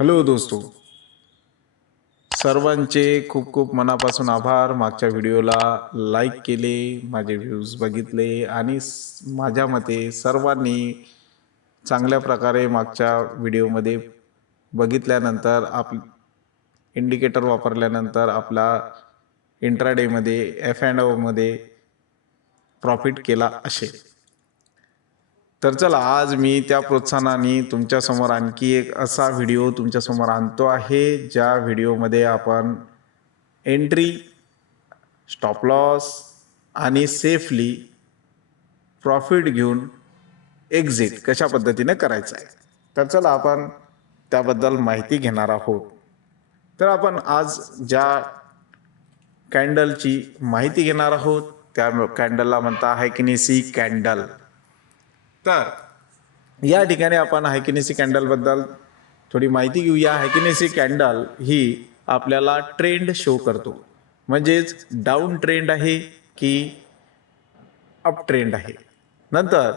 Hello दोस्तो. सर्वांचे खूप खूप मनापासून आभार मागच्या व्हिडिओला लाईक केले माझे व्ह्यूज बघितले आणि माझ्या मते सर्वांनी चांगल्या प्रकारे मागच्या व्हिडिओमध्ये बघितल्यानंतर आप इंडिकेटर वापरल्यानंतर आपला इंट्राडेमध्ये एफ अँड ओमध्ये प्रॉफिट केला असेल. तर चला आज मी त्या प्रोत्साहनाने तुमच्यासमोर आणखी एक असा व्हिडिओ तुमच्यासमोर आणतो आहे ज्या व्हिडिओमध्ये आपण एंट्री स्टॉप लॉस आणि सेफली प्रॉफिट घेऊन एक्झिट कशा पद्धतीने करायचं आहे. तर चला आपण त्याबद्दल माहिती घेणार आहोत. तर आपण आज ज्या कॅन्डलची माहिती घेणार आहोत त्या कॅन्डलला म्हणता हायकिनेसी कॅन्डल तर या ठिकाणी आपण हायकिनेसी कॅन्डलबद्दल थोडी माहिती घेऊया. हायकिनेसी कॅन्डल ही आपल्याला ट्रेंड शो करतो. म्हणजेच डाऊन ट्रेंड आहे की अप ट्रेंड आहे. नंतर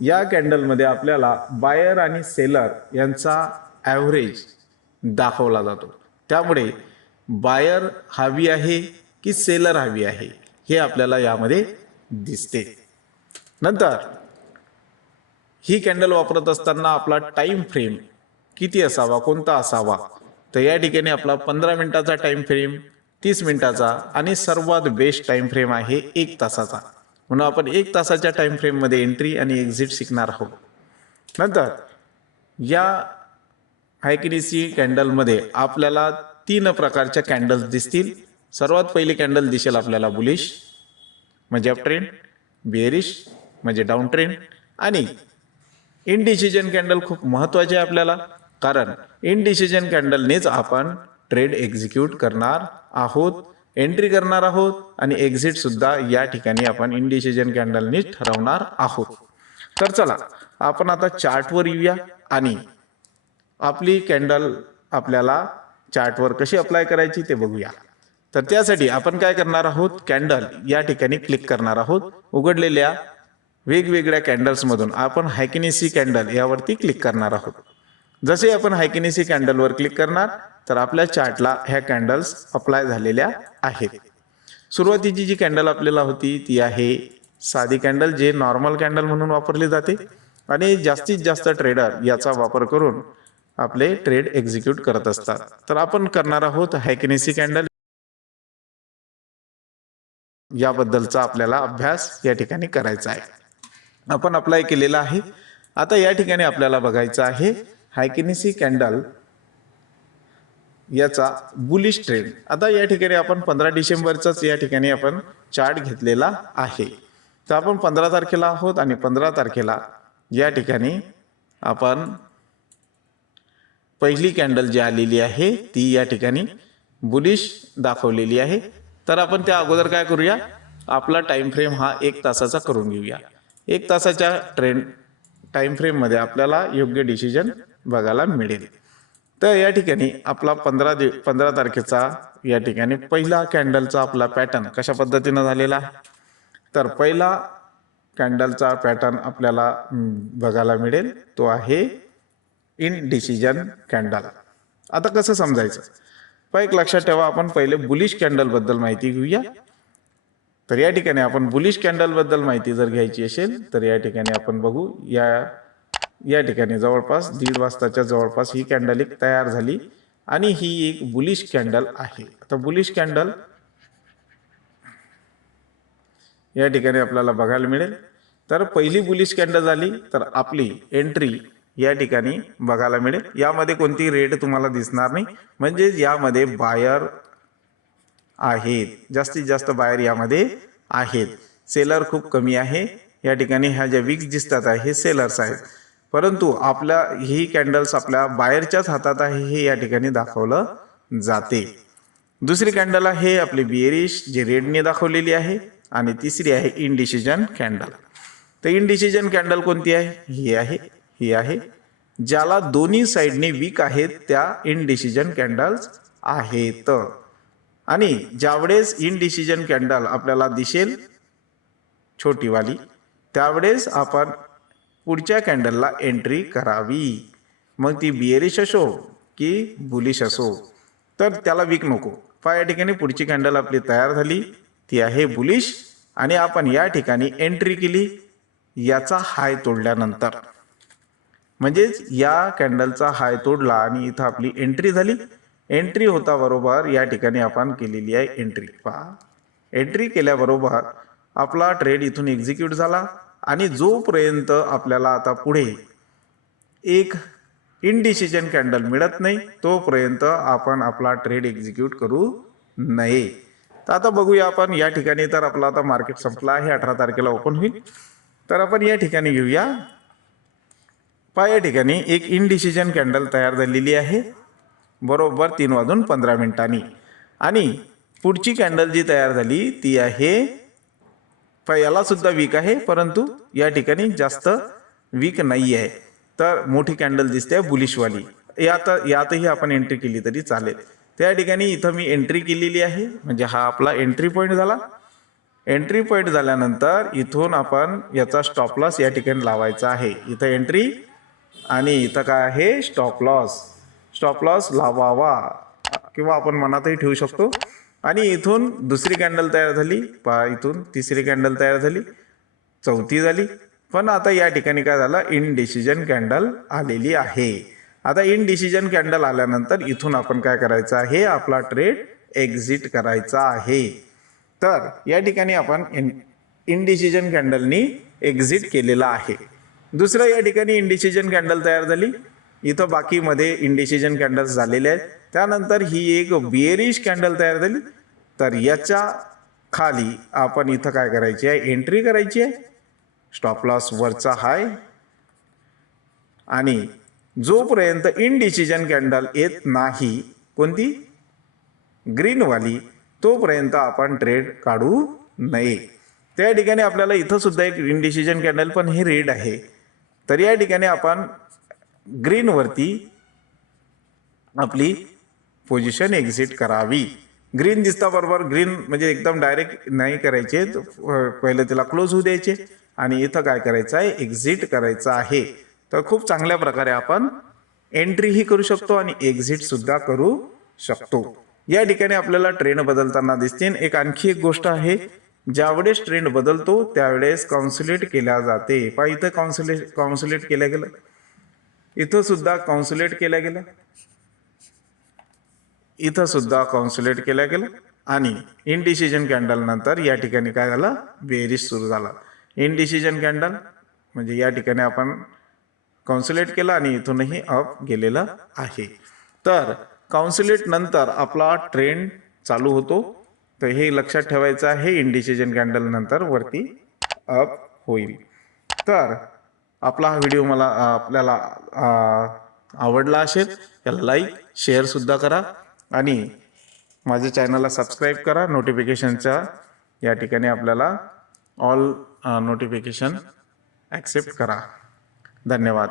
या कॅन्डलमध्ये आपल्याला बायर आणि सेलर यांचा ॲव्हरेज दाखवला जातो. त्यामुळे बायर हवी आहे की सेलर हवी आहे. हे आपल्याला यामध्ये दिसते. नंतर ही कॅन्डल वापरत असताना आपला टाईम फ्रेम किती असावा कोणता असावा? तर या ठिकाणी आपला पंधरा मिनिटाचा टाईम फ्रेम तीस मिनिटाचा आणि सर्वात बेस्ट टाईम फ्रेम आहे एक तासाचा. म्हणून आपण एक तासाच्या टाईम फ्रेममध्ये एंट्री आणि एक्झिट शिकणार आहोत. नंतर या हायकिनीसी कॅन्डलमध्ये आपल्याला तीन प्रकारच्या कॅन्डल्स दिसतील. सर्वात पहिली कॅन्डल दिसेल आपल्याला बुलिश म्हणजे अप ट्रेंड बेरिश म्हणजे डाऊन ट्रेंड आणि इनडिसिजन कॅन्डल खूप महत्त्वाचे आहे आपल्याला कारण इनडिसिजन कॅन्डलनेच आपण ट्रेड एक्झिक्यूट करणार आहोत एंट्री करणार आहोत आणि एक्झिट सुद्धा या ठिकाणी आपण इनडिसिजन कॅन्डलनेच ठरवणार आहोत. तर चला आपण आता चार्टवर येऊया आणि आपली कॅन्डल आपल्याला चार्टवर कशी अप्लाय करायची ते बघूया. तर त्यासाठी आपण काय करणार आहोत? कॅन्डल या ठिकाणी क्लिक करणार आहोत. उघडलेल्या वेगवेगळ्या कॅन्डल्समधून आपण हायकिनेसी कॅन्डल यावरती क्लिक करणार आहोत. जसे आपण हायकिनेसी कॅन्डलवर क्लिक करणार तर आपल्या चार्टला ह्या कॅन्डल्स अप्लाय झालेल्या आहेत. सुरुवातीची जी कॅन्डल आपल्याला होती ती आहे साधी कॅन्डल जे नॉर्मल कॅन्डल म्हणून वापरली जाते. आणि जास्तीत जास्त ट्रेडर याचा वापर करून आपले ट्रेड एक्झिक्यूट करत असतात. तर आपण करणार आहोत हायकिनेसी कॅन्डल याबद्दलचा आपल्याला अभ्यास या ठिकाणी करायचा आहे. आपण अप्लाय केलेला आहे. आता या ठिकाणी आपल्याला बघायचं आहे हायकिनिसी कॅन्डल याचा बुलिश ट्रेंड आता या ठिकाणी आपण पंधरा डिसेंबरचाच या ठिकाणी आपण चार्ट घेतलेला आहे. तर आपण पंधरा तारखेला आहोत आणि पंधरा तारखेला या ठिकाणी आपण पहिली कॅन्डल जी आलेली आहे ती या ठिकाणी बुलिश दाखवलेली आहे. तर आपण त्या अगोदर काय करूया? आपला टाइम फ्रेम हा एक तासाचा करून घेऊया. एक तासाच्या ट्रेन टाइम फ्रेममध्ये आपल्याला योग्य डिसिजन बघायला मिळेल. तर या ठिकाणी आपला पंधरा दिव पंधरा तारखेचा या ठिकाणी पहिला कॅन्डलचा आपला पॅटर्न कशा पद्धतीनं झालेला? आहे तर पहिला कॅन्डलचा पॅटर्न आपल्याला बघायला मिळेल. तो आहे इन डिसिजन कॅन्डल आता कसं समजायचं? पण एक लक्षात ठेवा आपण पहिले बुलिश कॅन्डलबद्दल माहिती घेऊया. तर या ठिकाणी आपण बुलिश कॅन्डलबद्दल माहिती जर घ्यायची असेल तर या ठिकाणी आपण बघू या या ठिकाणी जवळपास दीड वाजताच्या जवळपास ही कॅन्डल एक तयार झाली आणि ही एक बुलिश कॅन्डल आहे. आता बुलिश कॅन्डल या ठिकाणी आपल्याला बघायला मिळेल. तर पहिली बुलिश कॅन्डल झाली तर आपली एंट्री या ठिकाणी बघायला मिळेल. यामध्ये कोणती रेट तुम्हाला दिसणार नाही. म्हणजेच यामध्ये बायर आहेत. जास्तीत जास्त बायर यामध्ये आहेत. सेलर खूप कमी आहे. या ठिकाणी ह्या ज्या विक्स दिसतात आहे हे सेलर्स आहेत. परंतु आपल्या ही कॅन्डल्स आपल्या बाहेरच्याच हातात आहे हे या ठिकाणी दाखवलं जाते. दुसरी कॅन्डल आहे आपली बिएरिश जी रेडने दाखवलेली आहे. आणि तिसरी आहे इनडिसिजन कॅन्डल तर इनडिसिजन कॅन्डल कोणती आहे? ही आहे. ही आहे ज्याला दोन्ही साईडने वीक आहेत त्या इनडिसिजन कॅन्डल्स आहेत. आणि ज्यावेळेस इनडिसिजन कॅन्डल आपल्याला दिसेल छोटीवाली त्यावेळेस आपण पुढच्या कॅन्डलला एंट्री करावी. मग ती बिअरिश असो की बुलिश असो तर त्याला वीक नको. पहा या ठिकाणी पुढची कॅन्डल आपली तयार झाली ती आहे बुलिश आणि आपण या ठिकाणी एंट्री केली याचा हाय तोडल्यानंतर. म्हणजेच या कॅन्डलचा हाय तोडला आणि इथं आपली एंट्री झाली. एंट्री होता बरोबर या ठिकाणी आपण केलेली आहे एंट्री. पहा. एंट्री केल्याबरोबर आपला ट्रेड इथून एक्झिक्यूट झाला आणि जोपर्यंत आपल्याला आता पुढे एक इनडिसिजन कॅन्डल मिळत नाही तोपर्यंत आपण आपला ट्रेड एक्झिक्यूट करू नये. तर आता बघूया आपण या ठिकाणी तर आपला आता मार्केट संपला आहे अठरा तारखेला ओपन होईल. तर आपण या ठिकाणी घेऊया. पहा या ठिकाणी एक इनडिसिजन कॅन्डल तयार झालेली आहे. बरोबर तीन वाजून पंधरा मिनिटांनी. आणि पुढची कॅन्डल जी तयार झाली ती आहे प यालासुद्धा वीक आहे परंतु या ठिकाणी जास्त वीक नाही आहे तर मोठी कॅन्डल दिसते आहे बुलिशवाली यात यातही आपण एंट्री केली तरी चालेल. त्या ठिकाणी इथं मी एंट्री केलेली आहे. म्हणजे हा आपला एंट्री पॉईंट झाला. एंट्री पॉईंट झाल्यानंतर इथून आपण याचा स्टॉपलॉस या ठिकाणी लावायचा आहे. इथं एंट्री आणि इथं काय आहे? स्टॉप लॉस स्टॉप लॉस लावावा. किंवा आपण मनातही ठेवू शकतो. आणि इथून दुसरी कॅन्डल तयार झाली. पहा इथून तिसरी कॅन्डल तयार झाली. चौथी झाली. पण आता या ठिकाणी काय झालं? इनडिसिजन कॅन्डल आलेली आहे. आता इनडिसिजन कॅन्डल आल्यानंतर इथून आपण काय करायचं आहे? आपला ट्रेड एक्झिट करायचा आहे. तर या ठिकाणी आपण इन इनडिसिजन कॅन्डलनी एक्झिट केलेला आहे. दुसरं या ठिकाणी इंडिसिजन कॅन्डल तयार झाली. इथं बाकीमध्ये इंडिसिजन कॅन्डल्स झालेले आहेत. त्यानंतर ही एक बिअरिश कॅन्डल तयार झाली. तर याच्या खाली आपण इथं काय करायची आहे? एंट्री करायची आहे. स्टॉप लॉस वरचा हाय. आणि जोपर्यंत इनडिसिजन कॅन्डल येत नाही कोणती? ग्रीनवाली तोपर्यंत आपण ट्रेड काढू नये. त्या ठिकाणी आपल्याला इथं सुद्धा एक इनडिसिजन कॅन्डल पण हे रेड आहे. तर या ठिकाणी आपण ग्रीनवरती आपली पोझिशन एक्झिट करावी. ग्रीन दिसता बरोबर ग्रीन म्हणजे एकदम डायरेक्ट नाही करायचे पहिले त्याला क्लोज होऊ द्यायचे आणि इथं काय करायचं आहे एक्झिट करायचं आहे. तर खूप चांगल्या प्रकारे आपण एंट्रीही करू शकतो आणि एक्झिट सुद्धा करू शकतो. या ठिकाणी आपल्याला ट्रेन बदलताना दिसतील. एक आणखी एक गोष्ट आहे ज्यावेळेस ट्रेंड बदलतो त्यावेळेस कॉन्सुलेट केल्या जाते. पहा इथं काउन्सिलेट कॉन्सुलेट केल्या गेलं. इथं सुद्धा कॉन्सुलेट केल्या गेलं. इथं सुद्धा कॉन्सुलेट केल्या गेलं. आणि इनडिसिजन कॅन्डल नंतर या ठिकाणी काय झालं? बेरिश सुरू झाला. इनडिसिजन कॅन्डल म्हणजे या ठिकाणी आपण कॉन्सुलेट केलं आणि इथूनही अप गेलेलं आहे. तर कॉन्सुलेट नंतर आपला ट्रेंड चालू होतो. तर हे लक्षात ठेवायचं आहे इंडिसिजन कॅन्डल नंतर वरती अप होईल. तर आपला हा व्हिडिओ मला आपल्याला आवडला असेल याला लाईक शेअरसुद्धा करा आणि माझ्या चॅनलला सबस्क्राईब करा. नोटिफिकेशनच्या या ठिकाणी आपल्याला ऑल नोटिफिकेशन ॲक्सेप्ट करा. धन्यवाद.